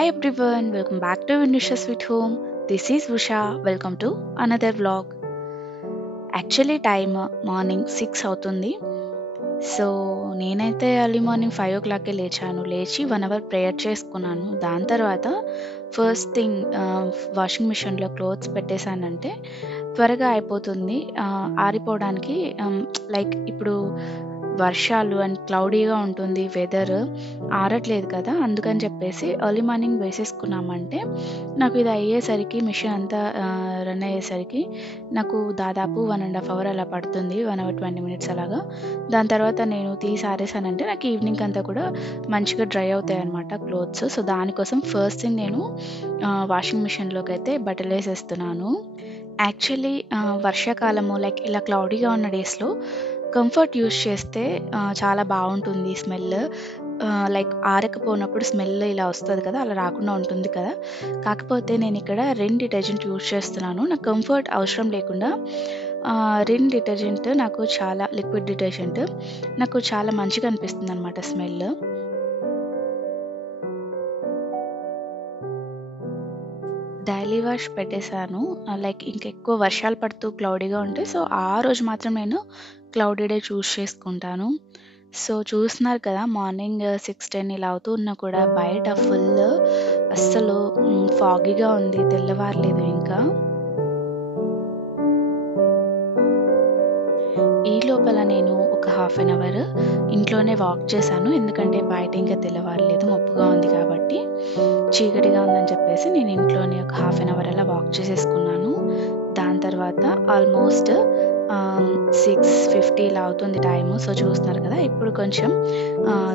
Hi everyone, welcome back to Vinusha Sweet Home. This is Usha. Welcome to another vlog. Actually time morning 6 అవుతుంది. So నేనైతే early morning 5 o'clockకే లేచాను. లేచి 1 hour prayer చేసుకున్నాను. దాని తర్వాత first thing washing మిషన్లో clothes పెట్టేశానంటే త్వరగా అయిపోతుంది. ఆరిపోవడానికి లైక్ ఇప్పుడు వర్షాలు అండ్ క్లౌడీగా ఉంటుంది వెదర్, ఆరట్లేదు కదా, అందుకని చెప్పేసి ఎర్లీ మార్నింగ్ వేసేసుకున్నామంటే నాకు ఇది అయ్యేసరికి మిషన్ అంతా రన్ అయ్యేసరికి నాకు దాదాపు 1.5 hour అలా పడుతుంది, 1 hour 20 minutes అలాగా. దాని తర్వాత నేను తీసి ఆరేసానంటే నాకు ఈవినింగ్ అంతా కూడా మంచిగా డ్రై అవుతాయి అన్నమాట క్లోత్స్. సో దానికోసం ఫస్ట్ థింగ్ నేను వాషింగ్ మిషన్లోకి అయితే బట్టలు వేసేస్తున్నాను. యాక్చువల్లీ వర్షాకాలము లైక్ ఇలా క్లౌడీగా ఉన్న డేస్లో కంఫర్ట్ యూస్ చేస్తే చాలా బాగుంటుంది స్మెల్. లైక్ ఆరకపోయినప్పుడు స్మెల్ ఇలా వస్తుంది కదా, అలా రాకుండా ఉంటుంది కదా. కాకపోతే నేను ఇక్కడ రిన్ డిటర్జెంట్ యూస్ చేస్తున్నాను. నాకు కంఫర్ట్ అవసరం లేకుండా రిన్ డిటర్జెంట్ నాకు చాలా, లిక్విడ్ డిటర్జెంట్ నాకు చాలా మంచిగా అనిపిస్తుంది అనమాట స్మెల్. డైలీ వాష్ పెట్టేశాను. లైక్ ఇంకెక్కువ వర్షాలు పడుతూ క్లౌడీగా ఉంటే సో ఆ రోజు మాత్రం నేను క్లౌడీ డే చూస్ చేసుకుంటాను. సో చూస్తున్నారు కదా, మార్నింగ్ 6-10 ఇలా అవుతూ ఉన్నా కూడా బయట ఫుల్ అస్సలు ఫాగీగా ఉంది, తెల్లవారలేదు ఇంకా. ఈ లోపల నేను ఒక 1/2 hour ఇంట్లోనే వాక్ చేశాను. ఎందుకంటే బయట ఇంకా తెల్లవారలేదు, మబ్బుగా ఉంది కాబట్టి, చీకటిగా ఉందని చెప్పేసి నేను ఇంట్లోనే ఒక 1/2 hour అలా వాక్ చేసేసుకున్నాను. దాని తర్వాత ఆల్మోస్ట్ 6:50 ఇలా అవుతుంది టైము. సో చూస్తున్నారు కదా, ఇప్పుడు కొంచెం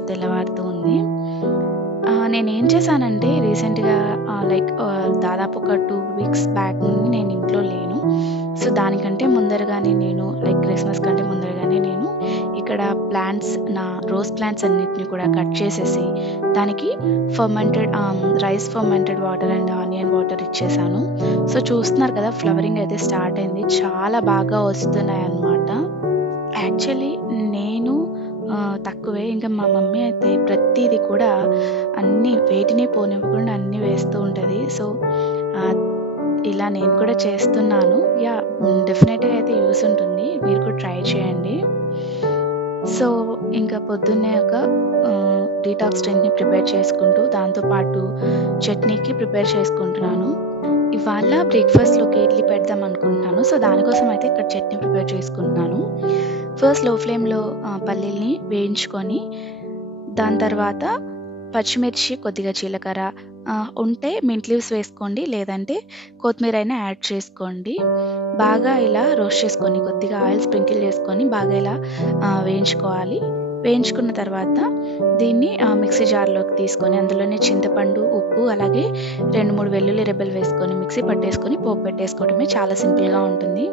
తెల్లవారుతూ ఉంది. నేనేం చేశానంటే రీసెంట్గా లైక్ దాదాపు ఒక 2 weeks బ్యాక్ నుండి నేను ఇంట్లో లేను. సో దానికంటే ముందరగానే నేను లైక్ క్రిస్మస్ కంటే ముందరగానే నేను ఇక్కడ ప్లాంట్స్, నా రోజ్ ప్లాంట్స్ అన్నిటిని కూడా కట్ చేసేసి దానికి rice fermented water and onion water ఇచ్చేసాను. సో చూస్తున్నారు కదా, ఫ్లవరింగ్ అయితే స్టార్ట్ అయింది, చాలా బాగా వస్తున్నాయి అన్నమాట. యాక్చువల్లీ నేను తక్కువే, ఇంకా మా మమ్మీ అయితే ప్రతిదీ కూడా అన్నీ వేటిని పోనివ్వకుండా అన్నీ వేస్తూ ఉంటుంది. సో ఇలా నేను కూడా చేస్తున్నాను. డెఫినెట్గా అయితే యూస్ ఉంటుంది, మీరు కూడా ట్రై చేయండి. సో ఇంకా పొద్దున్నే ఒక డీటాక్స్ డ్రింక్ని ప్రిపేర్ చేసుకుంటూ దాంతోపాటు చట్నీకి ప్రిపేర్ చేసుకుంటున్నాను. ఇవాళ బ్రేక్ఫాస్ట్లోకి ఇడ్లీ పెడదాం అనుకుంటున్నాను. సో దానికోసం అయితే ఇక్కడ చట్నీ ప్రిపేర్ చేసుకుంటున్నాను. ఫస్ట్ లో ఫ్లేమ్లో పల్లీల్ని వేయించుకొని దాని తర్వాత పచ్చిమిర్చి, కొద్దిగా జీలకర్ర, ఉంటే మింట్ లీవ్స్ వేసుకోండి, లేదంటే కొత్తిమీర అయినా యాడ్ చేసుకోండి. బాగా ఇలా రోస్ట్ చేసుకొని కొద్దిగా ఆయిల్ స్ప్రింకిల్ చేసుకొని బాగా ఇలా వేయించుకోవాలి. వేయించుకున్న తర్వాత దీన్ని మిక్సీ జార్లోకి తీసుకొని అందులోనే చింతపండు, ఉప్పు, అలాగే 2-3 వెల్లుల్లి రెబ్బలు వేసుకొని మిక్సీ పట్టేసుకొని పోపు పెట్టేసుకోవడమే, చాలా సింపుల్గా ఉంటుంది.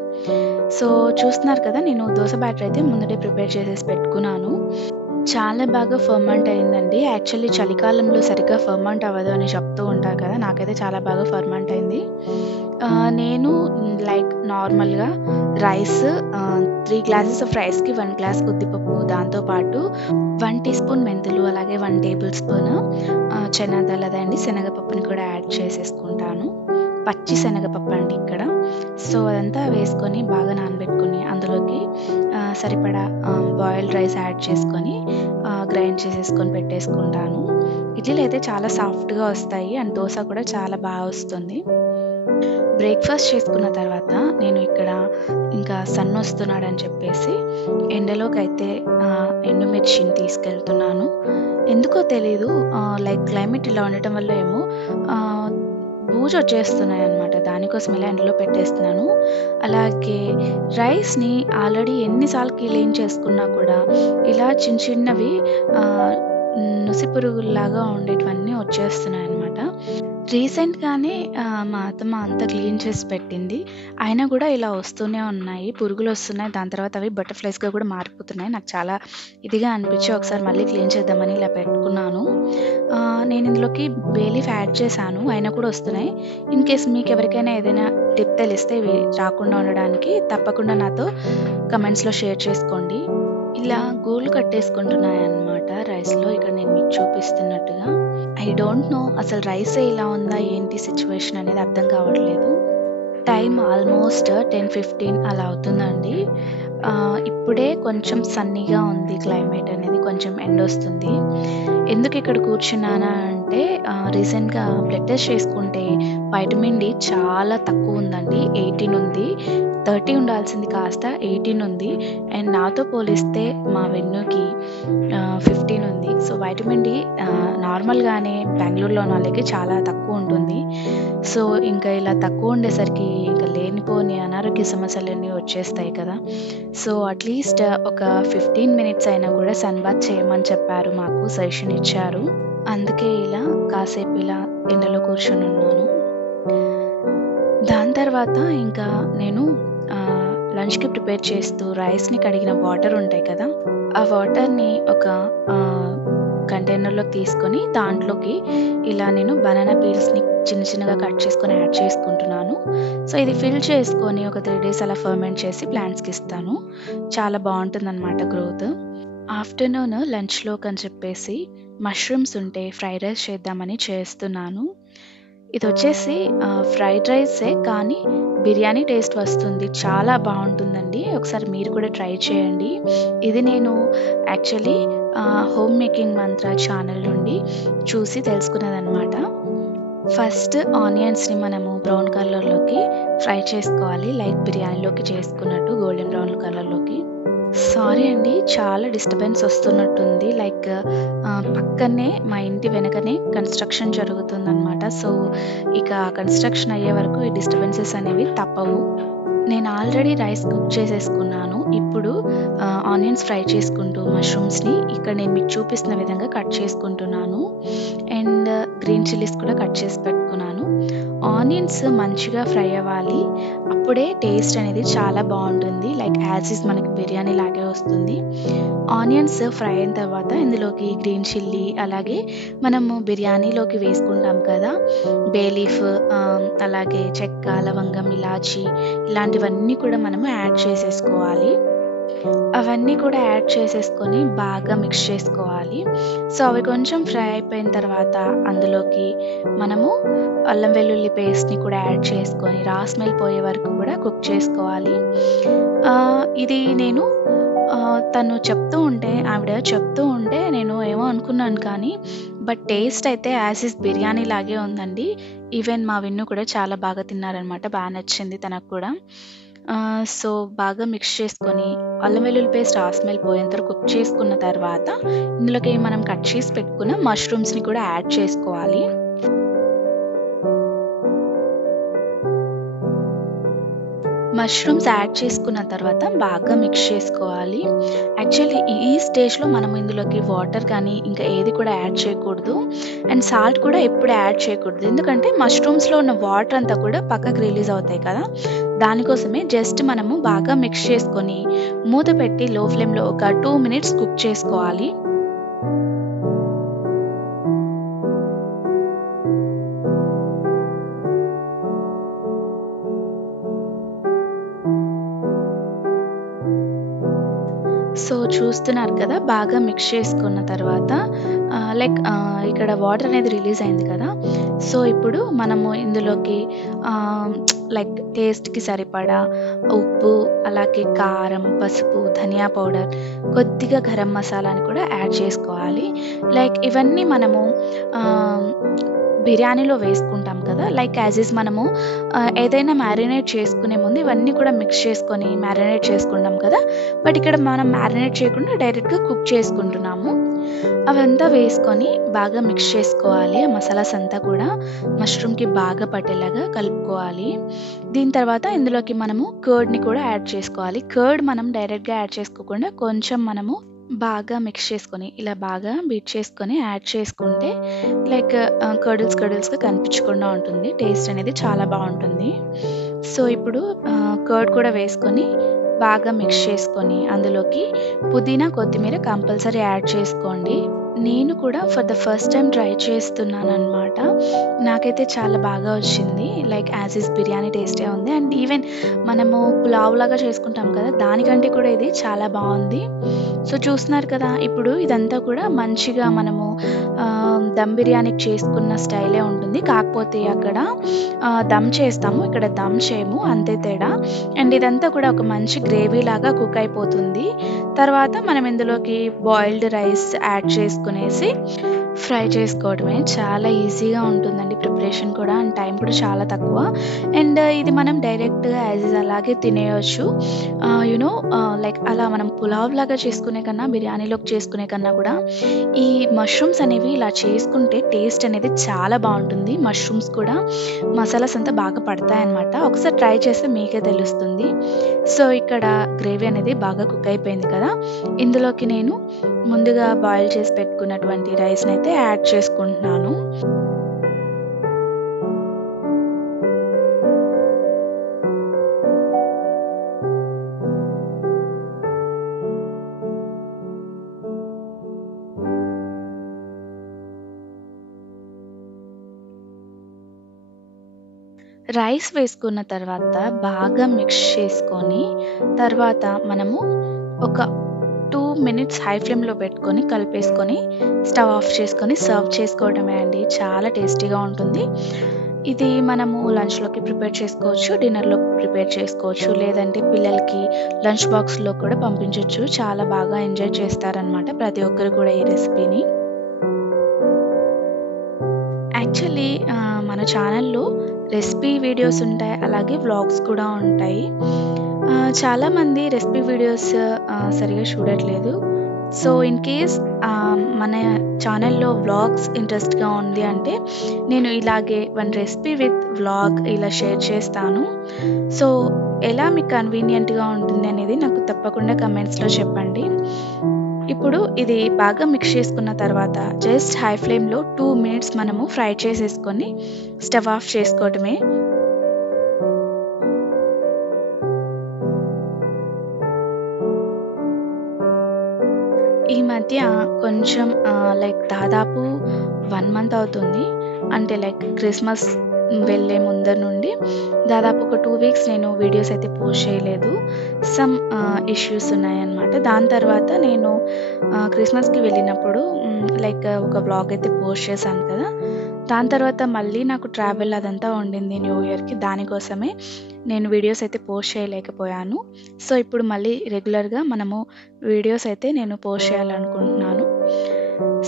సో చూస్తున్నారు కదా, నేను దోశ బ్యాటర్ అయితే ముందడే ప్రిపేర్ చేసేసి పెట్టుకున్నాను. చాలా బాగా ఫర్మెంట్ అయిందండి. యాక్చువల్లీ చలికాలంలో సరిగ్గా ఫర్మెంట్ అవ్వదు అని చెప్తూ ఉంటారు కదా, నాకైతే చాలా బాగా ఫర్మెంట్ అయింది. నేను లైక్ నార్మల్గా రైస్ 3 glasses ఆఫ్ రైస్కి 1 glass ఉద్దిపప్పు, దాంతోపాటు 1 teaspoon మెంతులు, అలాగే 1 tablespoon చెనాదాల్, అదండి శనగపప్పుని కూడా యాడ్ చేసేసుకుంటాను. పచ్చి శనగపప్పు అండి ఇక్కడ. సో అదంతా వేసుకొని బాగా నానబెట్టుకొని అందులోకి సరిపడా బాయిల్డ్ రైస్ యాడ్ చేసుకొని గ్రైండ్ చేసేసుకొని పెట్టేసుకుంటాను. ఇడ్లీలు అయితే చాలా సాఫ్ట్గా వస్తాయి అండ్ దోశ కూడా చాలా బాగా వస్తుంది. బ్రేక్ఫాస్ట్ చేసుకున్న తర్వాత నేను ఇక్కడ ఇంకా సన్ వస్తున్నాడని చెప్పేసి ఎండలోకి అయితే ఎండుమిర్చిని తీసుకెళ్తున్నాను. ఎందుకో తెలీదు, లైక్ క్లైమేట్ ఇలా ఉండటం వల్ల ఏమో బూజు వచ్చేస్తున్నాయి అనమాట, దానికోసం ఇలా ఎండలో పెట్టేస్తున్నాను. అలాగే రైస్ని ఆల్రెడీ ఎన్నిసార్లు క్లీన్ చేసుకున్నా కూడా ఇలా చిన్న చిన్నవి నుసి పురుగుల్లాగా ఉండేటివన్నీ వచ్చేస్తున్నాయి అనమాట. రీసెంట్గానే మా అత్తమ్మ అంతా క్లీన్ చేసి పెట్టింది, అయినా కూడా ఇలా వస్తూనే ఉన్నాయి, పురుగులు వస్తున్నాయి. దాని తర్వాత అవి బటర్ఫ్లైస్గా కూడా మారిపోతున్నాయి. నాకు చాలా ఇదిగా అనిపించి ఒకసారి మళ్ళీ క్లీన్ చేద్దామని ఇలా పెట్టుకున్నాను. నేను ఇందులోకి బే లీఫ్ యాడ్ చేశాను, అయినా కూడా వస్తున్నాయి. ఇన్ కేస్ మీకు ఎవరికైనా ఏదైనా టిప్ తెలిస్తే ఇవి రాకుండా ఉండడానికి తప్పకుండా నాతో కమెంట్స్లో షేర్ చేసుకోండి. ఇలా గోళ్ళు కట్టేసుకుంటున్నాయి అన్నమాట రైస్ రైస్‌లో ఇక్కడ నేను మీకు చూపిస్తున్నట్టుగా. ఐ డోంట్ నో అసలు రైసే ఇలా ఉందా ఏంటి సిట్యుయేషన్ అనేది అర్థం కావట్లేదు. టైం ఆల్మోస్ట్ 10:15 అలా అవుతుందండి. ఇప్పుడే కొంచెం సన్నీగా ఉంది క్లైమేట్ అనేది. కొంచెం ఎండొస్తుంది. ఎందుకు ఇక్కడ కూర్చున్నానా అంటే రీసెంట్‌గా బ్లడ్ టెస్ట్ చేసుకుంటే వైటమిన్ డి చాలా తక్కువ ఉందండి. 18 ఉంది. 30 ఉండాల్సింది కాస్త 18 ఉంది. అండ్ నాతో పోలిస్తే మా వెన్నుకి 15 ఉంది. సో, వైటమిన్ డి నార్మల్‌గానే బెంగుళూరులో ఉన్న వాళ్ళకి చాలా తక్కువ ఉంటుంది. సో, ఇంకా ఇలా తక్కువ ఉండేసరికి ఇంకా లేనిపోని అనారోగ్య సమస్యలన్నీ వచ్చేస్తాయి కదా! సో, అట్‌లీస్ట్ ఒక 15 మినిట్స్ అయినా కూడా సన్ బాత్ చేయమని చెప్పారు మాకు. సజెషన్ ఇచ్చారు. అందుకే ఇలా కాసేపు ఇలా ఎండలో కూర్చొనున్నాను. దాని తర్వాత ఇంకా నేను లంచ్‌కి ప్రిపేర్ చేస్తూ రైస్‌ని కడిగిన వాటర్ ఉంటాయి కదా! ఆ వాటర్‌ని ఒక కంటైనర్‌లోకి తీసుకొని దాంట్లోకి ఇలా నేను బనానా పీల్స్‌ని చిన్న చిన్నగా కట్ చేసుకొని యాడ్ చేసుకుంటున్నాను. సో, ఇది ఫిల్ చేసుకొని ఒక 3 డేస్ అలా ఫర్మెంట్ చేసి ప్లాంట్స్‌కి ఇస్తాను. చాలా బావుంటుందన్నమాట గ్రోత్. ఆఫ్టర్‌నూన్ లంచ్‌లోకని చెప్పేసి మష్రూమ్స్ ఉంటే ఫ్రైడ్ రైస్ చేద్దామని చేస్తున్నాను. ఇదొచ్చేసి ఫ్రైడ్ రైసే కానీ బిర్యానీ టేస్ట్ వస్తుంది. చాలా బావుంటుందండి. ఒకసారి మీరు కూడా ట్రై చేయండి. ఇది నేను యాక్చువల్లీ హోమ్ మేకింగ్ మంత్ర ఛానల్ నుండి చూసి తెలుసుకున్నదనమాట. ఫస్ట్ ఆనియన్స్‌ని మనము బ్రౌన్ కలర్‌లోకి ఫ్రై చేసుకోవాలి. లైక్ బిర్యానీలోకి చేసుకున్నట్టు గోల్డెన్ బ్రౌన్ కలర్‌లోకి. సారీ అండి. చాలా డిస్టర్బెన్స్ వస్తున్నట్టుంది. లైక్ పక్కనే మా ఇంటి వెనకనే కన్‌స్ట్రక్షన్ జరుగుతుందనమాట. సో, ఇక కన్‌స్ట్రక్షన్ అయ్యే వరకు ఈ డిస్టర్బెన్సెస్ అనేవి తప్పవు. నేను ఆల్రెడీ రైస్ కుక్ చేసేసుకున్నాను. ఇప్పుడు ఆనియన్స్ ఫ్రై చేసుకుంటూ మష్రూమ్స్‌ని ఇక్కడ నేను మీకు చూపిస్తున్న విధంగా కట్ చేసుకుంటున్నాను. అండ్ గ్రీన్ చిల్లీస్ కూడా కట్ చేసి పెట్టుకున్నాను. ఆనియన్స్ మంచిగా ఫ్రై అవ్వాలి. అప్పుడే టేస్ట్ అనేది చాలా బావుంటుంది. లైక్ యాజ్ ఈజ్ మనకి బిర్యానీ లాగే వస్తుంది. ఆనియన్స్ ఫ్రై అయిన తర్వాత ఇందులోకి గ్రీన్ చిల్లీ అలాగే మనము బిర్యానీలోకి వేసుకుంటాం కదా! బే లీఫ్ అలాగే చెక్క, లవంగం, ఇలాచీ ఇలాంటివన్నీ కూడా మనము యాడ్ చేసేసుకోవాలి. అవన్నీ కూడా యాడ్ చేసేసుకొని బాగా మిక్స్ చేసుకోవాలి. సో, అవి కొంచెం ఫ్రై అయిపోయిన తర్వాత అందులోకి మనము అల్లం వెల్లుల్లి పేస్ట్‌ని కూడా యాడ్ చేసుకొని రా స్మెల్ పోయే వరకు కూడా కుక్ చేసుకోవాలి. ఇది నేను తను ఆవిడ చెప్తూ ఉంటే నేను ఏమో అనుకున్నాను కానీ, బట్ టేస్ట్ అయితే యాజ్ ఈజ్ బిర్యానీ లాగే ఉందండి. ఈవెన్ మా విన్ను కూడా చాలా బాగా తిన్నారనమాట. నచ్చింది తనకు కూడా. సో, బాగా మిక్స్ చేసుకొని అల్లం వెల్లుల్లి పేస్ట్ ఆ స్మెల్ పోయేంత వరకు కుక్ చేసుకున్న తర్వాత ఇందులోకి మనం కట్ చేసి పెట్టుకున్న మష్రూమ్స్‌ని కూడా యాడ్ చేసుకోవాలి. మష్రూమ్స్ యాడ్ చేసుకున్న తర్వాత బాగా మిక్స్ చేసుకోవాలి. యాక్చువల్లీ ఈ స్టేజ్‌లో మనం ఇందులోకి వాటర్ కానీ ఇంకా ఏది కూడా యాడ్ చేయకూడదు. అండ్ సాల్ట్ కూడా ఎప్పుడు యాడ్ చేయకూడదు. ఎందుకంటే మష్రూమ్స్‌లో ఉన్న వాటర్ అంతా కూడా పక్కకు రిలీజ్ అవుతాయి కదా! దానికోసమే జస్ట్ మనము బాగా మిక్స్ చేసుకొని మూత పెట్టి లో ఫ్లేమ్‌లో ఒక 2 మినిట్స్ కుక్ చేసుకోవాలి. సో, చూస్తున్నారు కదా! బాగా మిక్స్ చేసుకున్న తర్వాత ఇక్కడ వాటర్ అనేది రిలీజ్ అయింది కదా! సో, ఇప్పుడు మనము ఇందులోకి టేస్ట్‌కి సరిపడా ఉప్పు, అలాగే కారం, పసుపు, ధనియా పౌడర్, కొద్దిగా గరం మసాలాని కూడా యాడ్ చేసుకోవాలి. ఇవన్నీ మనము బిర్యానీలో వేసుకుంటాం కదా! యాజ్ ఈజ్ మనము ఏదైనా మ్యారినేట్ చేసుకునే ముందు ఇవన్నీ కూడా మిక్స్ చేసుకొని మ్యారినేట్ చేసుకుంటాం కదా! బట్ ఇక్కడ మనం మ్యారినేట్ చేయకుండా డైరెక్ట్‌గా కుక్ చేసుకుంటున్నాము. అవంతా వేసుకొని బాగా మిక్స్ చేసుకోవాలి. ఆ మసాలాస్ అంతా కూడా మష్రూమ్‌కి బాగా పట్టేలాగా కలుపుకోవాలి. దీని తర్వాత ఇందులోకి మనము కర్డ్‌ని కూడా యాడ్ చేసుకోవాలి. కర్డ్ మనం డైరెక్ట్‌గా యాడ్ చేసుకోకుండా కొంచెం మనము బాగా మిక్స్ చేసుకొని ఇలా బాగా బీట్ చేసుకొని యాడ్ చేసుకుంటే కర్డిల్స్‌గా కనిపించకుండా ఉంటుంది. టేస్ట్ అనేది చాలా బావుంటుంది. సో, ఇప్పుడు కర్డ్ కూడా వేసుకొని బాగా మిక్స్ చేసుకొని అందులోకి పుదీనా, కొత్తిమీర కంపల్సరీ యాడ్ చేసుకోండి. నేను కూడా for the first time try చేస్తున్నాననమాట. నాకైతే చాలా బాగా వచ్చింది. లైక్ యాజ్ ఈజ్ బిర్యానీ టేస్టే ఉంది. అండ్ ఈవెన్ మనము పులావ్ లాగా చేసుకుంటాం కదా! దానికంటే కూడా ఇది చాలా బావుంది. సో, చూస్తున్నారు కదా! ఇప్పుడు ఇదంతా కూడా మంచిగా మనము దమ్ బిర్యానీకి చేసుకున్న స్టైలే ఉంటుంది. కాకపోతే అక్కడ దమ్ చేస్తాము. ఇక్కడ దమ్ చేయము. అంతే తేడా. అండ్ ఇదంతా కూడా ఒక మంచి గ్రేవీ లాగా కుక్ అయిపోతుంది. తర్వాత మనం ఇందులోకి బాయిల్డ్ రైస్ యాడ్ చేసుకునేసి ఫ్రై చేసుకోవడమే. చాలా ఈజీగా ఉంటుందండి ప్రిపరేషన్ కూడా. అండ్ టైం కూడా చాలా తక్కువ. అండ్ ఇది మనం డైరెక్ట్‌గా యాజ్ ఈజ్ అలాగే తినేయొచ్చు. లైక్ అలా మనం పులావ్ లాగా చేసుకునే కన్నా, బిర్యానీలోకి చేసుకునే కన్నా కూడా ఈ మష్రూమ్స్ అనేవి ఇలా చేసుకుంటే టేస్ట్ అనేది చాలా బావుంటుంది. మష్రూమ్స్ కూడా మసాలాస్ అంతా బాగా పడతాయన్నమాట. ఒకసారి ట్రై చేస్తే మీకే తెలుస్తుంది. సో, ఇక్కడ గ్రేవీ అనేది బాగా కుక్ అయిపోయింది కదా! ఇందులోకి నేను ముందుగా బాయిల్ చేసి పెట్టుకున్నటువంటి రైస్‌నైతే యాడ్ చేసుకుంటున్నాను. రైస్ వేసుకున్న తర్వాత బాగా మిక్స్ చేసుకొని, తర్వాత మనము ఒక 2 మినిట్స్ హై ఫ్లేమ్‌లో పెట్టుకొని కలిపేసుకొని, స్టవ్ ఆఫ్ చేసుకొని సర్వ్ చేసుకోవడమే అండి. చాలా టేస్టీగా ఉంటుంది. ఇది మనము లంచ్‌లోకి ప్రిపేర్ చేసుకోవచ్చు. డిన్నర్‌లోకి ప్రిపేర్ చేసుకోవచ్చు. లేదంటే పిల్లలకి లంచ్ బాక్స్‌లో కూడా పంపించొచ్చు. చాలా బాగా ఎంజాయ్ చేస్తారనమాట ప్రతి ఒక్కరు కూడా ఈ రెసిపీని. యాక్చువల్లీ మన ఛానల్‌లో రెసిపీ వీడియోస్ ఉంటాయి. అలాగే వ్లాగ్స్ కూడా ఉంటాయి. చాలామంది రెసిపీ వీడియోస్ సరిగ్గా చూడట్లేదు. సో, ఇన్ కేస్ మన ఛానల్‌లో వ్లాగ్స్ ఇంట్రెస్ట్‌గా ఉంది అంటే, నేను ఇలాగే వన్ రెసిపీ విత్ వ్లాగ్ ఇలా షేర్ చేస్తాను. సో, ఎలా మీకు కన్వీనియంట్‌గా ఉంటుంది అనేది నాకు తప్పకుండా కమెంట్స్‌లో చెప్పండి. ఇప్పుడు ఇది బాగా మిక్స్ చేసుకున్న తర్వాత జస్ట్ హై ఫ్లేమ్‌లో 2 మినిట్స్ మనము ఫ్రై చేసేసుకొని స్టవ్ ఆఫ్ చేసుకోవడమే. ఈ మధ్య కొంచెం లైక్ దాదాపు 1 మంత్ అవుతుంది. అంటే లైక్ క్రిస్మస్ వెళ్ళే ముందర నుండి దాదాపు ఒక 2 వీక్స్ నేను వీడియోస్ అయితే పోస్ట్ చేయలేదు. సమ్ ఇష్యూస్ ఉన్నాయన్నమాట. దాని తర్వాత నేను క్రిస్మస్‌కి వెళ్ళినప్పుడు లైక్ ఒక వ్లాగ్ అయితే పోస్ట్ చేశాను కదా! దాని తర్వాత మళ్ళీ నాకు ట్రావెల్ అదంతా ఉండింది న్యూ ఇయర్‌కి. దానికోసమే నేను వీడియోస్ అయితే పోస్ట్ చేయలేకపోయాను. సో, ఇప్పుడు మళ్ళీ రెగ్యులర్‌గా మనము వీడియోస్ అయితే నేను పోస్ట్ చేయాలనుకుంటున్నాను.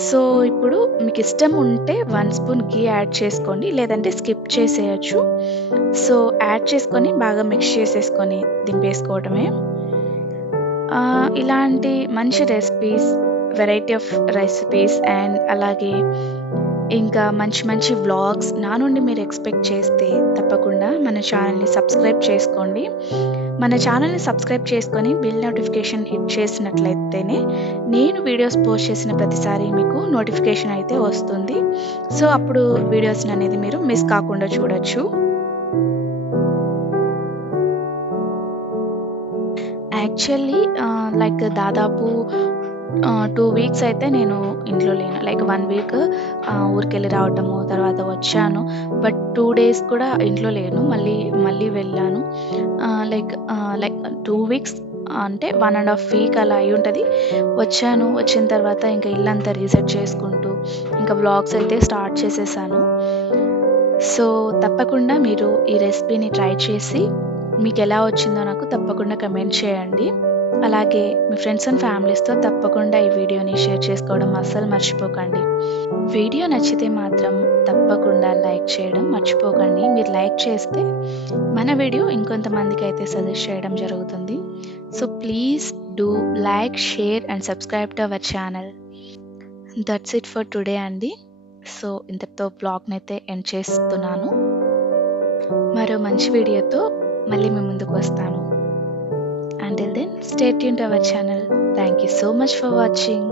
సో, ఇప్పుడు మీకిష్టం ఉంటే 1 స్పూన్ ఘీ యాడ్ చేసుకోండి. లేదంటే స్కిప్ చేసేయొచ్చు. సో, యాడ్ చేసుకొని బాగా మిక్స్ చేసేసుకొని దింపేసుకోవడమే. ఇలాంటి మంచి recipes, variety of recipes and అలాగే ఇంకా మంచి మంచి వ్లాగ్స్ నా నుండి మీరు ఎక్స్‌పెక్ట్ చేస్తే తప్పకుండా మన ఛానల్‌ని సబ్స్క్రైబ్ చేసుకోండి. మన ఛానల్‌ని సబ్స్క్రైబ్ చేసుకొని బెల్ నోటిఫికేషన్ హిట్ చేసినట్లయితేనే నేను వీడియోస్ పోస్ట్ చేసిన ప్రతిసారి మీకు నోటిఫికేషన్ అయితే వస్తుంది. సో, అప్పుడు వీడియోస్‌ని అనేది మీరు మిస్ కాకుండా చూడొచ్చు. యాక్చువల్లీ లైక్ దాదాపు 2 వీక్స్ అయితే నేను ఇంట్లో లేను. లైక్ 1 వీక్ ఊరికెళ్ళి రావటము, తర్వాత వచ్చాను. బట్ 2 డేస్ కూడా ఇంట్లో లేను. మళ్ళీ వెళ్ళాను. లైక్ 2 వీక్స్ అంటే 1½ వీక్ అలా అయ్యుంటది. వచ్చాను. వచ్చిన తర్వాత ఇంకా ఇల్లంతా రీసెట్ చేసుకుంటూ ఇంకా వ్లాగ్స్ అయితే స్టార్ట్ చేసేసాను. సో, తప్పకుండా మీరు ఈ రెసిపీని ట్రై చేసి మీకెలా వచ్చిందో నాకు తప్పకుండా కమెంట్ చేయండి. అలాగే మీ ఫ్రెండ్స్ అండ్ ఫ్యామిలీస్‌తో తప్పకుండా ఈ వీడియోని షేర్ చేసుకోవడం అస్సలు మర్చిపోకండి. వీడియో నచ్చితే మాత్రం తప్పకుండా లైక్ చేయడం మర్చిపోకండి. మీరు లైక్ చేస్తే మన వీడియో ఇంకొంతమందికైతే సజెస్ట్ చేయడం జరుగుతుంది. So, please do like, share and subscribe to our channel. That's it for today అండి. సో, ఇంతటితో వ్లాగ్‌నైతే ఎండ్ చేస్తున్నాను. మరో మంచి వీడియోతో మళ్ళీ మీ ముందుకు వస్తాను. Until then, stay tuned to our channel. Thank you so much for watching.